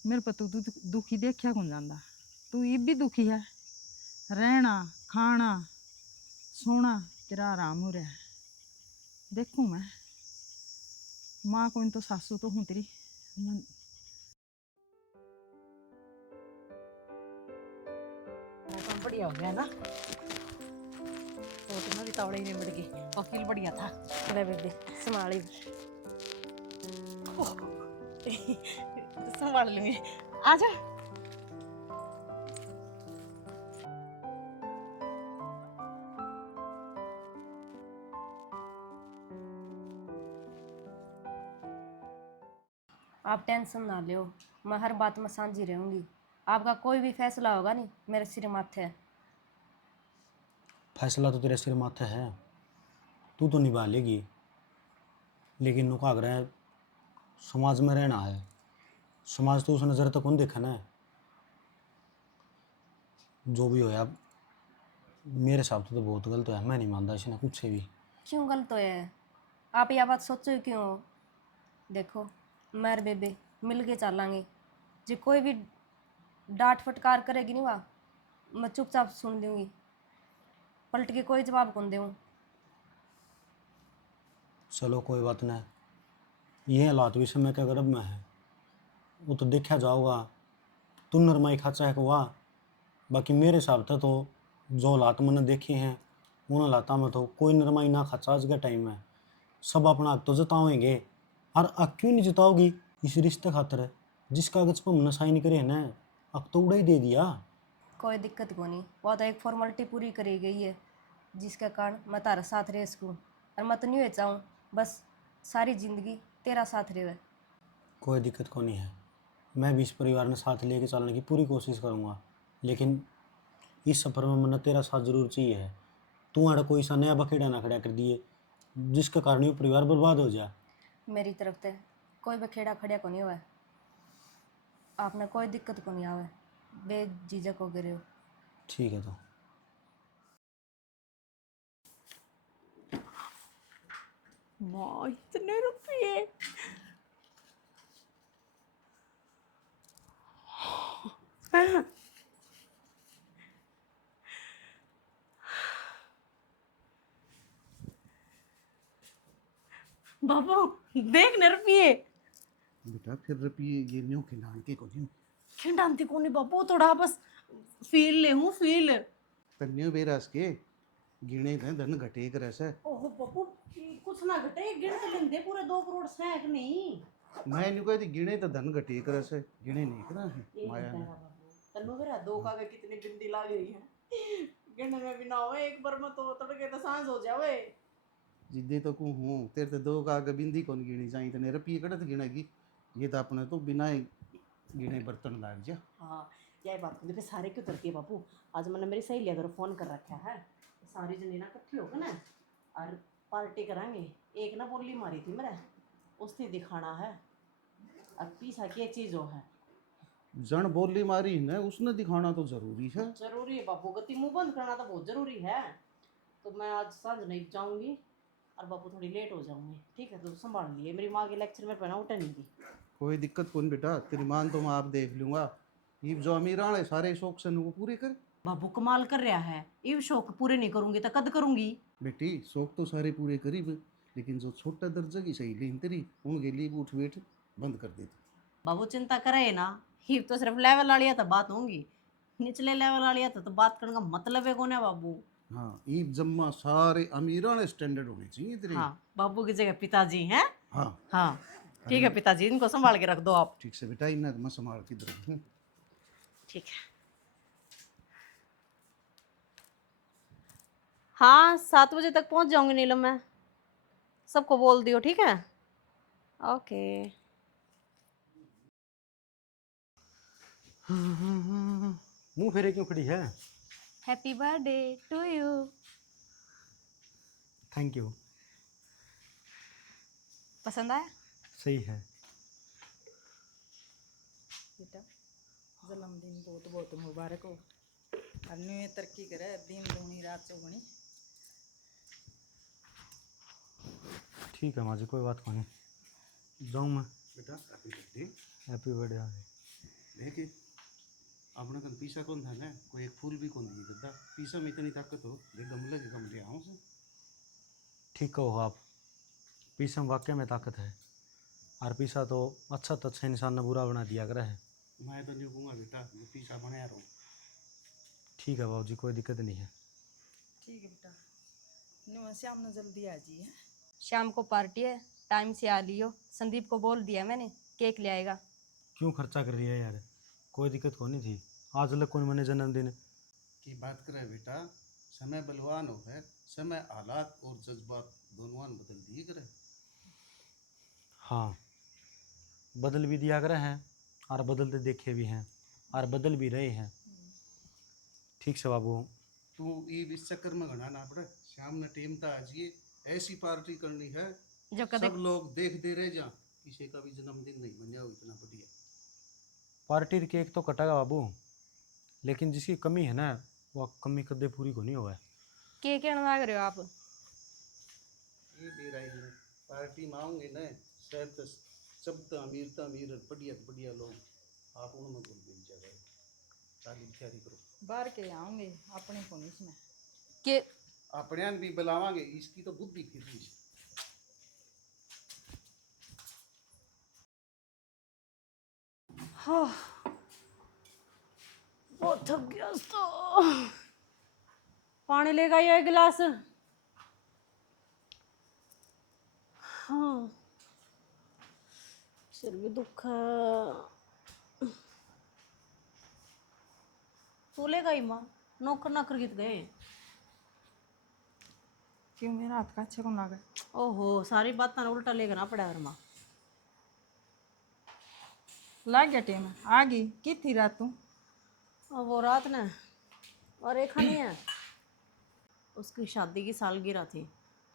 मेरे पर तू दुखी देखा कौन जाता, तू ये भी दुखी है, रहना खाना सोना तेरा आराम हो रहा है, देखूँ मैं माँ को तो सासू तो हूँ तेरी। बढ़िया हो गया ना, तो तुम्हारी तावड़ी नहीं मिल गई, वकील बढ़िया था। ले बेबी संभाली। संभाल लूंगी, आजा। आप टेंशन ना लो, मैं हर बात में साझी रहूंगी, आपका कोई भी फैसला होगा नहीं मेरे सिर माथे है। फैसला तो तेरे सिर माथे है, तू तो निभा लेगी, लेकिन नुका ग्रह समाज में रहना है, समाज तो उस नज़र तक कौन देखा ना। जो भी हो यार, मेरे हिसाब से तो बहुत गलत है, मैं नहीं मानता इसने कुछ से भी। क्यों गलत है? आप यह बात सोचो क्यों? देखो मैं बेबे मिल के चलांगे। जो कोई भी डांट फटकार करेगी नहीं वहाँ, मैं चुपचाप सुन दूंगी, पलट के कोई जवाब कौन दूँ। चलो कोई बात नहीं, ये हालात भी समय के गर्भ में है, वो तो देखा जाओगा। तुम नरमाई खाचा है वाह, बाकी मेरे हिसाब से तो जो हालात मैंने देखे हैं उन हालात में तो कोई नरमाई ना खाचा आज का टाइम है। सब अपना हक तो जताओगे, और हक क्यों नहीं जताओगी? इस रिश्ते खातर जिस कागज पर हमने साइन करे है ना, हक तो उड़ा ही दे दिया। कोई दिक्कत को नहीं, वो तो एक फॉर्मेलिटी पूरी करी गई है, जिसके कारण मैं तारा साथ रह सकूँ। और मैं तो नहीं हो चाहूँ बस सारी जिंदगी तेरा साथ रहे। कोई दिक्कत को नहीं है, मैं भी इस परिवार ने साथ लेके चलने की पूरी कोशिश करूँगा, लेकिन इस सफ़र में मैंने तेरा साथ जरूर चाहिए है। तू आड़ा कोई सा नया बखेड़ा ना खड़ा कर दिए जिसके कारण ये परिवार बर्बाद हो जाए। मेरी तरफ से कोई बखेड़ा खड़िया को नहीं हुआ है, आपने कोई दिक्कत को नहीं आवे, बेझिझक हो गए हो। ठीक है तो माँ इतने रुपये। बाबू देख न रुपये। बेटा फिर रुपये गिरने के नाम के को नहीं क्यों डांती को नहीं बाबू, थोड़ा बस फील ले हूँ फील। तन्ने बेरास के गिने थे धन घटे कर ऐसा। ओहो बाबू कुछ ना घटे, गिन तो लेंदे पूरे 2 करोड़ से एक नहीं। मैं नहीं कहती गिने तो धन घटे कर ऐसे, गिने नहीं करा है एक माया घंटा ने। का बाबू तन्नो मेरा 2 का कितनी बिंदी लाग रही है, गिनने में भी ना हो एक बार में तो तड़के तो सांझ हो जावे। जिद्दे तो को हूँ तेरे तो 2 का बिंदी कौन गिनी चाहिए तने रुपये कड़त गिनेगी। ये तो अपने तो बिना ही गिने बर्तन लाग जा। हाँ यही बात मुझे सारे क्यों करती है बाबू। आज मैंने मेरी सहेली अगर फोन कर रखा है, सारी जनी ना इकट्ठी होकर ना और पार्टी करांगे। एक ना बोली मारी थी मेरे, उसने दिखाना है अब पीसा की चीज हो है। जन बोली मारी है उसने दिखाना तो जरूरी है। जरूरी है बाबू, गति मुंह बंद करना तो बहुत जरूरी है। तो मैं आज सांझ नहीं जाऊंगी और बाबू थोड़ी लेट हो जाऊंगी, ठीक है? तो संभाल लिए, मेरी माँ के लेक्चर में पहना उठा नहीं थी। कोई दिक्कत कौन बेटा, तेरी मान तो मैं आप देख लूंगा। ये जो अमीर आले सारे शौक से वो पूरे कर। बाबू कमाल कर रहा है, ये शौक पूरे नहीं करूंगी तो कद करूंगी। बेटी शौक तो सारे पूरे करीब, लेकिन जो छोटा दर्जा की सही लेन तेरी उनके लिए उठ बैठ बंद कर देती। बाबू चिंता करे ना, ही तो सिर्फ लेवल वाली तो बात होंगी, निचले लेवल वाली तो बात करने का मतलब है कौन है बाबू। हाँ ये जम्मा सारे अमीर आले स्टैंडर्ड होने चाहिए तेरे। हाँ बाबू की जगह पिताजी हैं। हाँ हाँ ठीक है पिताजी, इनको संभाल के रख दो आप। ठीक से बेटा, इन्हें मैं संभाल के रखूँ। ठीक है। हाँ 7 बजे तक पहुंच जाऊंगी नीलम, मैं सबको बोल दियो, ठीक है? ओके। मुंह फेरे क्यों खड़ी है? Happy birthday to you. Thank you. पसंद आया? सही है। बेटा जन्मदिन बहुत बहुत मुबारक हो, और न्यू ईयर तरक्की करे, दिन दूनी रात चौगुनी। ठीक है माँ जी, कोई बात को नहीं, जाऊँ मैं? बेटा हैप्पी बर्थडे। Happy birthday. देखे अपना कन पीसा कौन था ना, कोई एक फूल भी कौन दिए गद्दा। पीसा में इतनी ताकत हो, देख गमले के गमले आऊँ से। ठीक कहो आप, पीसा में वाकई में ताकत है, और पीसा तो अच्छा तो अच्छा इंसान ने बुरा बना दिया करे है। मैं तो नहीं कहूँगा बेटा, मैं पीसा बनाया रहा हूँ। ठीक है बाबू जी, कोई दिक्कत नहीं है। ठीक है बेटा, न्यू शाम ने जल्दी आ जी है। शाम को पार्टी है, टाइम से आ लियो। संदीप को बोल दिया मैंने, केक ले आएगा। क्यों खर्चा कर रही है यार, कोई दिक्कत को नहीं थी। आज लग कौन मैंने जन्मदिन की बात करे बेटा, समय बलवान हो है, समय हालात और जज्बात दोनों बदल दिए करे। हाँ, बदल भी दिया करे हैं और बदलते देखे भी हैं और बदल भी रहे हैं। ठीक से बाबू। तू ये इस चक्कर में घना ना पड़े, शाम ने टेम था आज ये ऐसी पार्टी करनी है जो कदे सब लोग देख दे रहे जा, किसी का भी जन्मदिन नहीं बन जाओ इतना बढ़िया। पार्टी केक तो कटेगा बाबू, लेकिन जिसकी कमी है ना वो कमी कदे पूरी को नहीं हुआ है। केक कहना लाग रहे हो आप? ये दे रही है पार्टी मांगे ना, शायद सब तो अमीर बढ़िया बढ़िया लोग, आप उनमें घुल मिल जाए, तालीम तैयारी करो। बाहर के आऊंगे अपने को नहीं इसमें कि अपने भी बुलावांगे, इसकी तो बुद्धि फिर हाँ, बहुत थक गया तो। पानी लेगा आइयो एक गिलास। हाँ, सिर भी दुख है। तू लेगा ही माँ, नौकर नाकर गीत गए। क्यों मेरा हाथ का अच्छा कौन लगा? ओहो, सारी बात ना उल्टा लेकर ना पड़ा माँ। लग गया टेम आ गई की थी रात तू? और वो रात ना, और एक नहीं है, उसकी शादी की सालगिरह थी,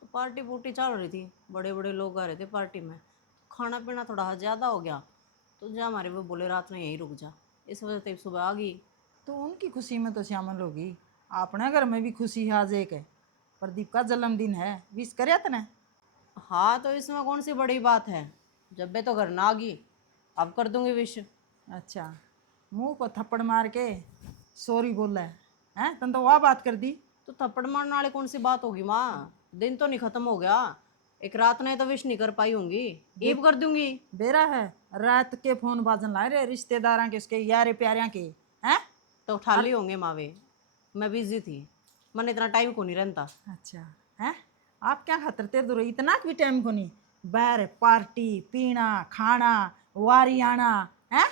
तो पार्टी पुर्टी चल रही थी, बड़े बड़े लोग आ रहे थे पार्टी में। खाना पीना थोड़ा ज़्यादा हो गया, तो जा हमारे वो बोले रात में यहीं रुक जा, इस वजह से सुबह आ गई। तो उनकी खुशी में तो शामिल होगी, अपने घर में भी खुशी है। आज एक है प्रदीप का जन्मदिन है, विश करे तने? हाँ, तो इसमें कौन सी बड़ी बात है, जब बे तो घर ना आ गई, अब कर दूंगी विश। अच्छा, मुंह को थप्पड़ मार के सॉरी बोला है तन तो वह बात कर दी। तो थप्पड़ मारने वाली कौन सी बात होगी माँ, दिन तो नहीं खत्म हो गया, एक रात ने तो विश नहीं कर पाई होंगी, ईब कर दूंगी। बेरा है रात के फोन बाजन ला रहे रिश्तेदार के, उसके यारे प्यारे के हैं। तो उठा ली होंगे मावे, मैं बिजी थी, मन इतना टाइम को नहीं रहता। अच्छा है, आप क्या खातर तेरे दूर इतना भी टाइम को नहीं? बाहर पार्टी पीना खाना वारी आना है,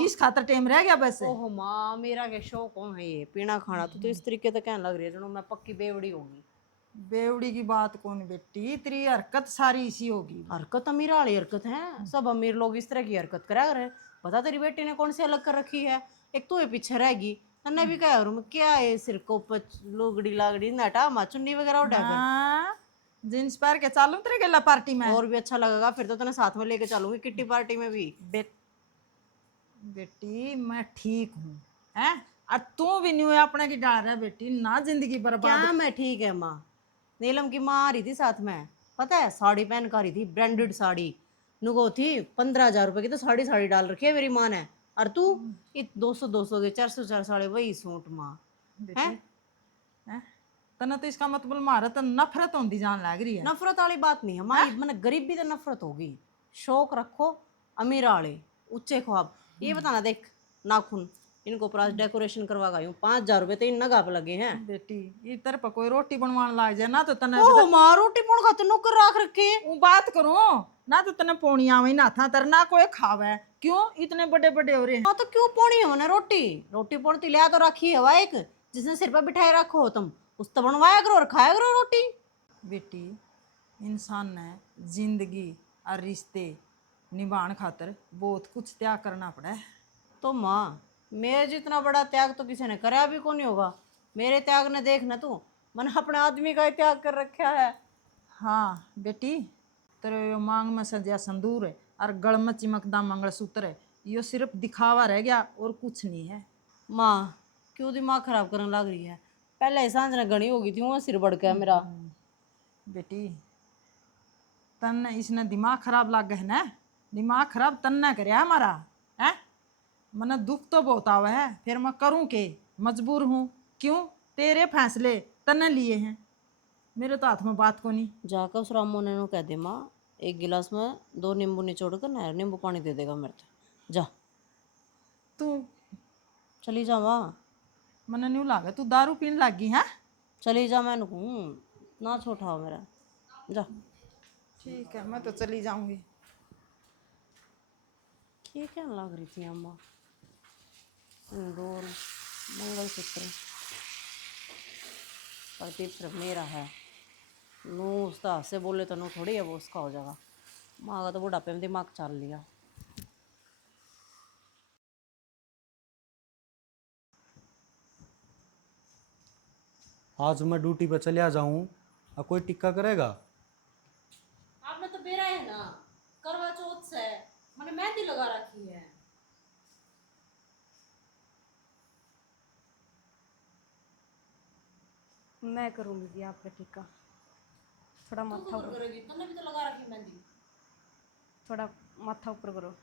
इस खातर टाइम रह गया बस? ओहो माँ, मेरा क्या शौक कौन है ये पीना खाना, तो इस तरीके से कहने लग रही है जो मैं पक्की बेवड़ी होगी। बेवड़ी की बात कौन बेटी, तेरी हरकत सारी इसी होगी। हरकत अमीर वाली हरकत है, सब अमीर लोग इस तरह की हरकत करा करे। पता तेरी बेटी ने कौन सी अलग कर रखी है, एक तो ये पीछे रहेगी, तन्ने भी कह रूम क्या है, सिर को लुगड़ी लागड़ी नटा मा चुन्नी वगैरह उठा कर। हाँ, जींस पहन के चालू तेरे गेला पार्टी में? और भी अच्छा लगेगा फिर तो तने साथ में लेके चलूंगी किट्टी पार्टी में भी। बेटी मैं ठीक हूँ हैं, और तू भी नहीं हुआ अपने की डाल रहा बेटी ना, जिंदगी बर्बाद। क्या मैं ठीक है माँ, नीलम की माँ आ रही थी साथ में, पता है साड़ी पहन कर आ रही थी, ब्रांडेड साड़ी, नुगो थी 15,000 रुपए की, तो साड़ी साड़ी डाल रखी है मेरी माँ ने, और तू 200 के 400 साड़ी वही सूट माँ है। बेटी हैं, तना तो इसका मतलब मारा तो नफरत होती जान लग रही है। नफरत वाली बात नहीं है हमारी, मैंने गरीब भी तो नफरत होगी। शौक रखो अमीर वाले, ऊंचे ख्वाब। ये बताना देख, नाखून इनको प्रास डेकोरेशन करवा गई हूँ, 5,000 रुपए तो इन नगाप लगे हैं। बेटी इधर पर कोई रोटी बनवाने लग जाए ना तो तने ओ माँ, रोटी पुण खाते नौकर रख रखे। वो बात करो ना, तो तने पौनी आवे ना था तरना कोई खावे, क्यों इतने बड़े बड़े हो रहे हैं? हाँ तो क्यों पौनी है मैंने रोटी, रोटी पौड़ती लिया तो रखी है वह एक, जिसने सिर पर बिठाए रखो हो तुम, उस तो बनवाया करो और खाया करो रोटी। बेटी इंसान ने जिंदगी और रिश्ते निभाने खातर बहुत कुछ त्याग करना पड़ा है। तो माँ, मेरे जितना बड़ा त्याग तो किसी ने कराया भी कौन नहीं होगा, मेरे त्याग ने देख ना तू, मैंने अपने आदमी का ही त्याग कर रखा है। हाँ बेटी, तेरे यो मांग में सजा संदूर है और गल में चिमकदा मंगलसूत्र है, यो सिर्फ दिखावा रह गया और कुछ नहीं है। माँ, क्यों दिमाग खराब करने लग रही है, पहले ही सांझ ने घनी हो गई थी, वो सिर बढ़ गया मेरा। बेटी तन इसने दिमाग खराब लग गया है ना, दिमाग खराब तन ने करे हमारा है। मने दुख तो बहुत आवे है, फिर मैं करूँ के, मजबूर हूँ। क्यों? तेरे फैसले तने लिए हैं, मेरे तो हाथ में बात को नहीं। जाकर उस राम मोने को कह दे माँ, एक गिलास में 2 नींबू निचोड़ कर ना नींबू पानी दे देगा मेरे को, जा तू चली जा माँ, मने नहीं लागे तू दारू पीने लग गई है? चली जा, मैं कहूँ ना छोटा हो मेरा, जा। ठीक है मैं तो चली जाऊंगी। ये क्या लग रही थी अम्मा, सिंदूर मंगलसूत्र, प्रदीप सिर्फ मेरा है, नू उसका हाथ से बोले तो नू थोड़ी है वो उसका हो जाएगा। माँ का तो बुढ़ापे में दिमाग चल लिया। आज मैं ड्यूटी पर चलिया जाऊँ और कोई टिक्का करेगा? आपने तो बेरा है ना, करवा चौथ से मैंने मेहंदी लगा रखी है। मैं करूँगी जी आपका टीका, थोड़ा तू माथा तो करेगी, तूने भी तो लगा रखी मेहंदी। थोड़ा माथा ऊपर करो।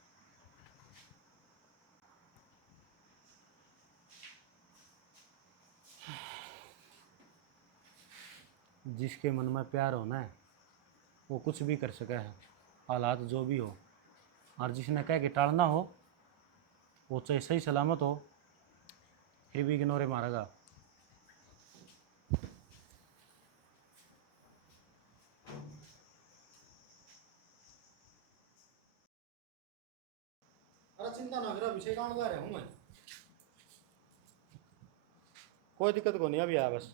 जिसके मन में प्यार हो ना वो कुछ भी कर सके है, हालात जो भी हो। और जिसने कह के टालना हो वो चाहे सही सलामत हो फिर भी इग्नोरे मारेगा। अरे चिंता ना करो, विषय कहाँ जा रहा हूँ मैं। कोई दिक्कत को नहीं, अभी आया बस।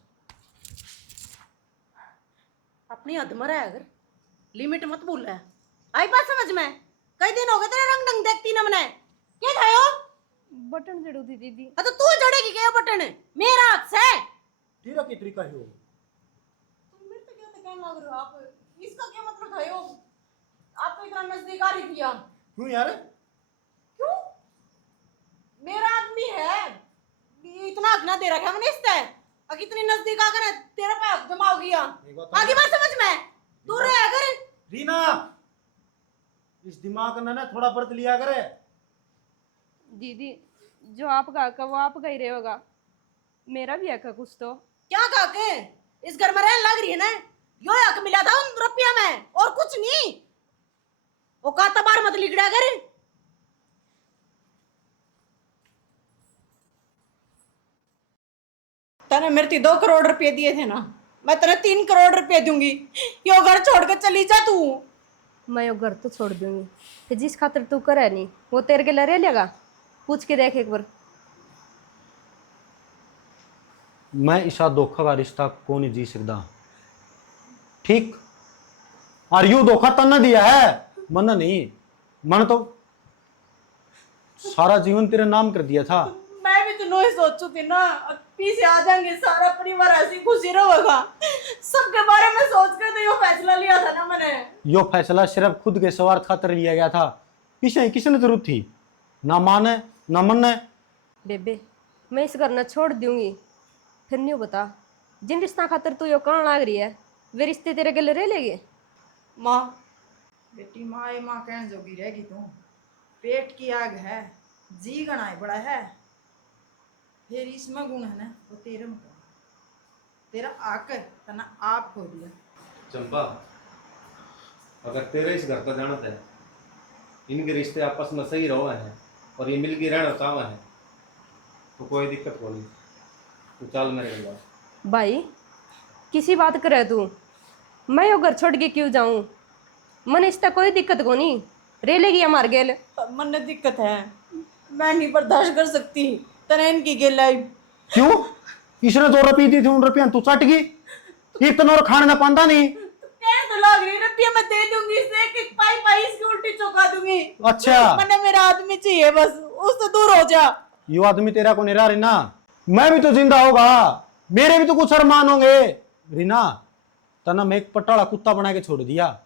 अपनी हद में रह अगर लिमिट मत भूल है। आई बात समझ में? कई दिन हो गए तेरे रंग ढंग देखती ना मैंने। क्या खायो? बटन जड़ू थी दीदी। हाँ तो तू जड़ेगी क्या बटन? मेरा हाथ से। तेरा की तरीका है वो। तुम मेरे तो क्या कहने लग रहे हो आप? इसका क्या मतलब खायो? आप तो इतना नजदीक आ रही थी आप। क्यों यार? क्यों? मेरा आदमी है। इतना हक ना दे रखा है मैंने इससे। अगर इतनी नजदीक आकर तेरा पे हक जमाओ गया। आगे बात समझ में? दूर रहे अगर। रीना, इस दिमाग ने ना थोड़ा बदल लिया करे। दीदी जो आपका हक है वो आपका ही रहेगा, मेरा भी हक है कुछ तो। क्या कहा के? इस घर में रहने लग रही है ना? यो हक मिला था उन रुपया में और कुछ नहीं। वो का तबार मत लिखड़ा कर। तने मेरे ती 2 करोड़ रुपए दिए थे ना, मैं तेरे 3 करोड़ रुपए दूंगी। यो घर छोड़ के चली जा तू। मैं वो घर तो छोड़ दूंगी, फिर जिस खातिर तू करे नहीं वो तेरे के लिए रह लेगा। पूछ के देख एक बार। मैं इसा धोखा का रिश्ता को नहीं जी सकता, ठीक? और यू धोखा तन्ने दिया है, मन नहीं। मन तो सारा जीवन तेरे नाम कर दिया था। मैं भी तो नहीं सोचू थी ना, पीछे आ जाएंगे सारा परिवार ऐसी खुशी रहेगा। सबके बारे में सोच कर तो यो फैसला लिया था ना मैंने। यो फैसला सिर्फ खुद के स्वार्थ खातिर लिया गया था, पीछे किसने जरूरत थी? ना माने ना मने। बेबे मैं इस घर न छोड़ दूंगी, फिर नहीं बता जिन रिश्ता खातिर तू यो कौन लाग रही है वे रिश्ते तेरे गले रह लेगे। माँ बेटी माँ ये माँ कहने जोगी रहेगी तू। पेट की आग है, जी गणाए बड़ा है, फिर इसमें गुण है ना वो तेरे में कौन? तेरा आकर तना आप खो दिया। चंपा, अगर तेरे इस घर का जानत है इनके रिश्ते आपस में सही रहो हैं और ये मिलके रहना चाहवा है तो कोई दिक्कत को नहीं। तू चल मेरे के साथ। भाई किसी बात करे तू, मैं यो घर छोड़ के क्यों जाऊं? मन इसका कोई दिक्कत को नहीं, रह लेगी हमार गेल। मन में दिक्कत है, मैं नहीं बर्दाश्त कर सकती तने इनकी गिलाई। क्यों? इसने 2 रुपये दी थी, उन रुपया तू चट गई। इतना और खाने ना पाता नहीं। कह तो लग रही रुपया मैं दे दूंगी, इसे एक पाई पाई इसकी उल्टी चौका दूंगी। अच्छा, मैंने मेरा आदमी चाहिए बस, उससे दूर हो जा। यो आदमी तेरा को नहीं रहा रीना। मैं भी तो जिंदा होगा, मेरे भी तो कुछ अरमान होंगे। रीना, तना मैं एक पटाला कुत्ता बना के छोड़ दिया,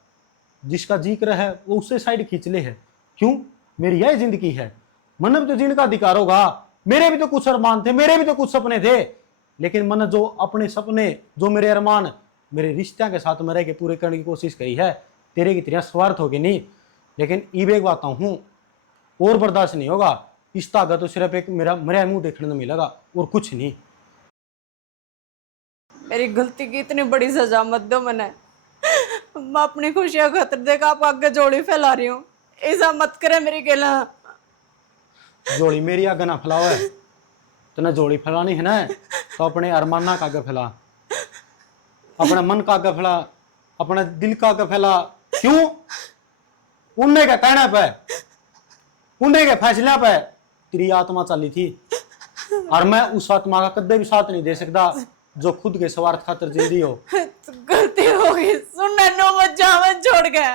जिसका जिक्र है वो उससे साइड खींच ले है। क्यों? मेरी यह जिंदगी है, मन भी तो जीने का अधिकार होगा। मेरे भी तो कुछ अरमान थे, मेरे भी तो कुछ सपने थे, लेकिन मन जो अपने सपने, जो मेरे अरमान मेरे रिश्ते के साथ में रह के पूरे करने की कोशिश करी है, तेरे की तरह स्वार्थ होगी नहीं। लेकिन ईबे एक बात हूं, और बर्दाश्त नहीं होगा। इस ताकत तो सिर्फ एक मेरा मुंह देखने को मिलेगा और कुछ नहीं। मेरी गलती की इतनी बड़ी सजा मत दो मैंने। मैं अपनी खुशियां खातिर देख आप आगे जोड़ी फैला रही हूँ, ऐसा मत करे मेरी गेला। जोड़ी मेरी आगे ना फैलाओ है, तना जोड़ी फैलानी है ना तो अपने अरमाना का आगे फैला, अपने मन का आगे फैला, अपने दिल का आगे फैला। क्यों? उन्हें का कहना पे, उन्हें के फैसले पे तेरी आत्मा चली थी, और मैं उस आत्मा का कदे भी साथ नहीं दे सकता जो खुद के स्वार्थ खातिर जिंदी हो। तो गलती हो गई, सुनना नो मत जा, मत छोड़ के।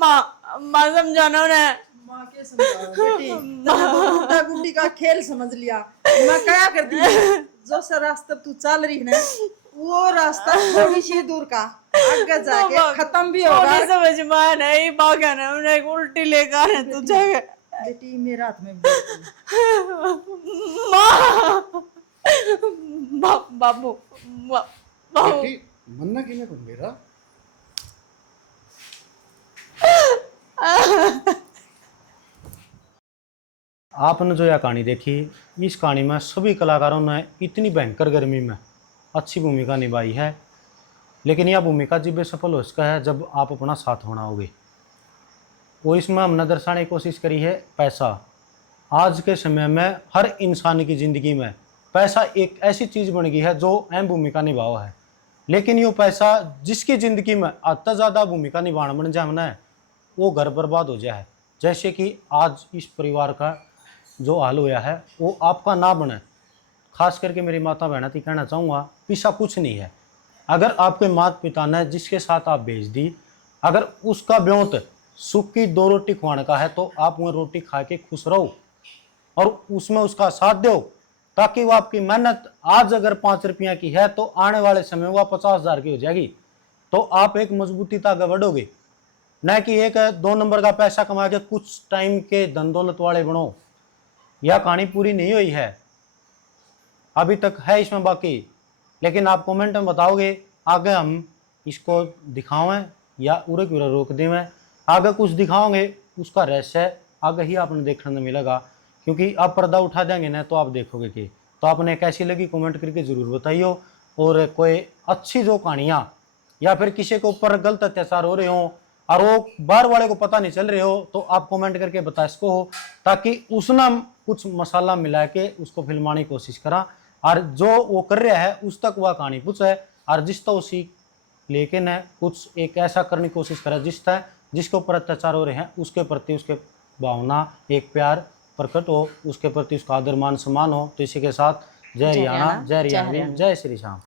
माँ समझाना उन्हें। माँ के समझाओ बेटी, तने वो गुड्डा गुड्डी का खेल समझ लिया। मैं क्या करती है, जो सा रास्ता तू चल रही है ना वो रास्ता थोड़ी सी दूर का आगे जाके खत्म भी होगा। समझ में नहीं बागा ना उन्हें उल्टी लेकर है तुझे। बेटी मेरे हाथ में बाबू बाबू बेटी मन्ना किने को मेरा आपने जो यह कहानी देखी, इस कहानी में सभी कलाकारों ने इतनी भयंकर गर्मी में अच्छी भूमिका निभाई है, लेकिन यह भूमिका जब सफल हो सका है जब आप अपना साथ होना होगे। वो इसमें हमने दर्शाने की कोशिश करी है पैसा। आज के समय में हर इंसान की ज़िंदगी में पैसा एक ऐसी चीज़ बन गई है जो अहम भूमिका निभावा है, लेकिन यो पैसा जिसकी ज़िंदगी में अत्यंत ज़्यादा भूमिका निभाना बन जाए ना, वो घर बर्बाद हो जाए। जैसे कि आज इस परिवार का जो हाल हुआ है वो आपका ना बने। खास करके मेरी माता बहना थी कहना चाहूँगा, पीछा कुछ नहीं है। अगर आपके माता पिता ने जिसके साथ आप भेज दी, अगर उसका ब्योंत सुख की 2 रोटी खुआने का है तो आप वह रोटी खा के खुश रहो और उसमें उसका साथ दो, ताकि वो आपकी मेहनत आज अगर 5 रुपया की है तो आने वाले समय वह 50,000 की हो जाएगी। तो आप एक मजबूती तक आगे बढ़ोगे, न कि एक 2 नंबर का पैसा कमा के कुछ टाइम के धन दौलत वाले बनो। यह कहानी पूरी नहीं हुई है, अभी तक है इसमें बाकी, लेकिन आप कमेंट में बताओगे आगे हम इसको दिखावें या उरे पूरा रोक देवें। आगे कुछ दिखाओगे उसका रहस्य आगे ही आपने देखने को मिलेगा, क्योंकि आप पर्दा उठा देंगे ना तो आप देखोगे कि। तो आपने कैसी लगी कमेंट करके ज़रूर बताइए। और कोई अच्छी जो कहानियाँ या फिर किसी के ऊपर गलत अत्याचार हो रहे हो और वो बाहर वाले को पता नहीं चल रहे हो तो आप कमेंट करके बता सको हो, ताकि उसने कुछ मसाला मिला के उसको फिल्माने की कोशिश करा और जो वो कर रहा है उस तक वह कहानी पूछे और जिस तो सीख लेके न कुछ एक ऐसा करने की कोशिश करे जिसके ऊपर अत्याचार हो रहे हैं उसके प्रति उसके भावना एक प्यार प्रकट हो, उसके प्रति उसका आदर मान सम्मान हो। तो इसी के साथ जय हरियाणा, जय हरियाणा, जय श्री श्याम।